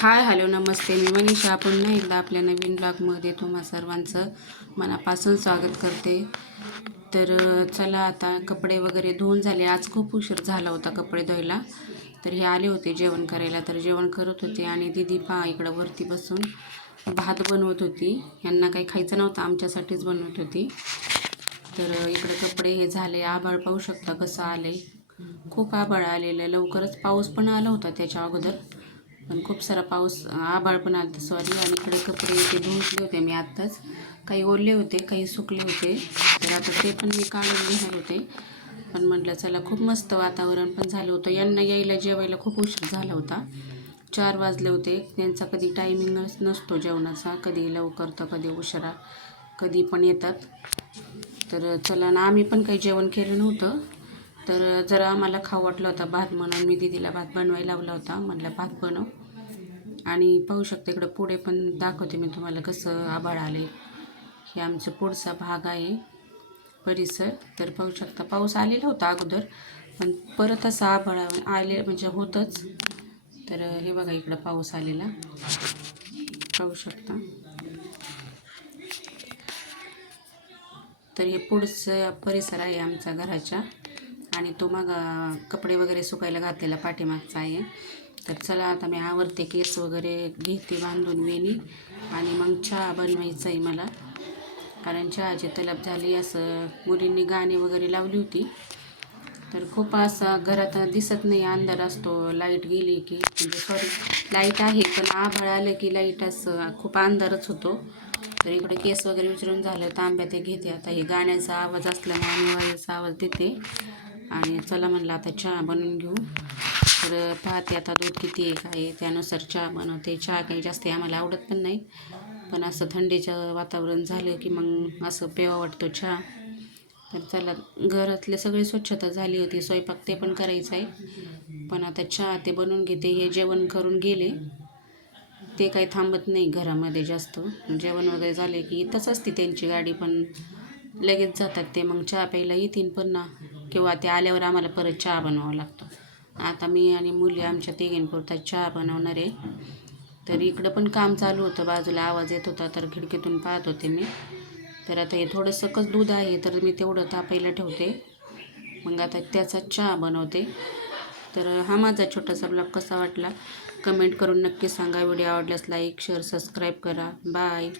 Hi hello नमस्ते, मी मनीषा पुन्हा एकदा आपल्या नवीन ब्लॉगमध्ये तुम्हा सर्वांचं मनापासून स्वागत करते. तर चला, आता कपडे वगैरे धुवून झाले. आज खूप उशीर झाला होता कपडे धुवायला. तर हे आले होते जेवण करायला, तर जेवण करत होते आणि दीदी पहा इकडं वरती बसून भात बनवत होती. यांना काही खायचं नव्हतं, आमच्यासाठीच बनवत होती. तर इकडं कपडे हे झाले. आभाळ पाहू शकता कसं आले, खूप आभाळ आलेलं. लवकरच पाऊस पण आला होता त्याच्या अगोदर, पण खूप सारा पाऊस आभाळ पण आलं सॉरी. आणि इकडे कपडे ते धुतले होते मी आत्ताच. काही ओले होते, काही सुकले होते. तर आता ते पण मी काढून घेणार होते, पण म्हटलं चला, खूप मस्त वातावरण पण झालं होतं. यांना यायला जेवायला खूप उशीर झाला होता. 4 वाजले होते. त्यांचा कधी टायमिंग नसतो जेवणाचा, कधी लवकर तर कधी उशिरा, कधी पण येतात. तर चला ना, आम्ही पण काही जेवण केलं नव्हतं. तर जरा आम्हाला खाऊ वाटलं होतं भात, म्हणून मी दीदीला भात बनवायला लावला होता. म्हटलं भात बनव. आणि पाहू शकता इकडं पुढे पण दाखवते मी तुम्हाला कसं आभाळ आले. हे आमचं पुढचा भाग आहे परिसर. तर पाहू शकता पाऊस आलेला होता अगोदर, पण परत असं आभाळ आले म्हणजे होतंच. तर हे बघा इकडं पाऊस आलेला पाहू शकता. तर हे पुढचं परिसर आहे आमचा घराच्या, आणि तो मग कपडे वगैरे सुकायला घातलेला पाठीमागचा आहे. तर चला, आता मी आवरते, केस वगैरे घेते बांधून वेणी, आणि मग चहा बनवायचं आहे मला, कारण चहाची तलब झाली. असं मुलींनी गाणी वगैरे लावली होती. तर खूप असं घरात दिसत नाही, अंधार असतो. लाईट गेली की, म्हणजे सॉरी, लाईट आहे पण आभाळ आलं की लाईट असं खूप अंधारच होतो. तर इकडे केस वगैरे विचारून झालं, तांब्या ते घेते. आता हे गाण्याचा आवाज असल्यामुळे मी वाऱ्याचा आवाज देते. आणि चला म्हणलं आता चहा बनवून घेऊ. तर पाहते आता दूध किती आहे काय, त्यानुसार चहा बनवते. चहा काही जास्त आम्हाला आवडत पण नाही, पण असं थंडीचं वातावरण झालं की मग असं प्यावा वाटतो चहा. तर चला, घरातले सगळी स्वच्छता झाली होती, स्वयंपाक ते पण करायचं आहे. पण आता चहा ते बनवून घेते. हे जेवण करून गेले, ते काही थांबत नाही घरामध्ये जास्त. जेवण वगैरे झाले की इथंच असते त्यांची गाडी, पण लगेच जातात ते. मग चहा प्यायला येतील पण ना, किंवा ते आल्यावर आम्हाला परत चहा बनवावा लागतो. आता मी आणि मुली आमच्या तिघींपुरता चहा बनवणार आहे. तर इकडं पण काम चालू होतं, बाजूला आवाज येत होता, तर खिडकीतून पाहत होते मी. तर आता हे थोडंसंच दूध आहे, तर मी तेवढं तापायला ठेवते, मग आता त्याचा चहा बनवते. तर हा माझा छोटासा ब्लॉग कसा वाटला कमेंट करून नक्की सांगा. व्हिडिओ आवडल्यास लाईक शेअर सबस्क्राईब करा. बाय.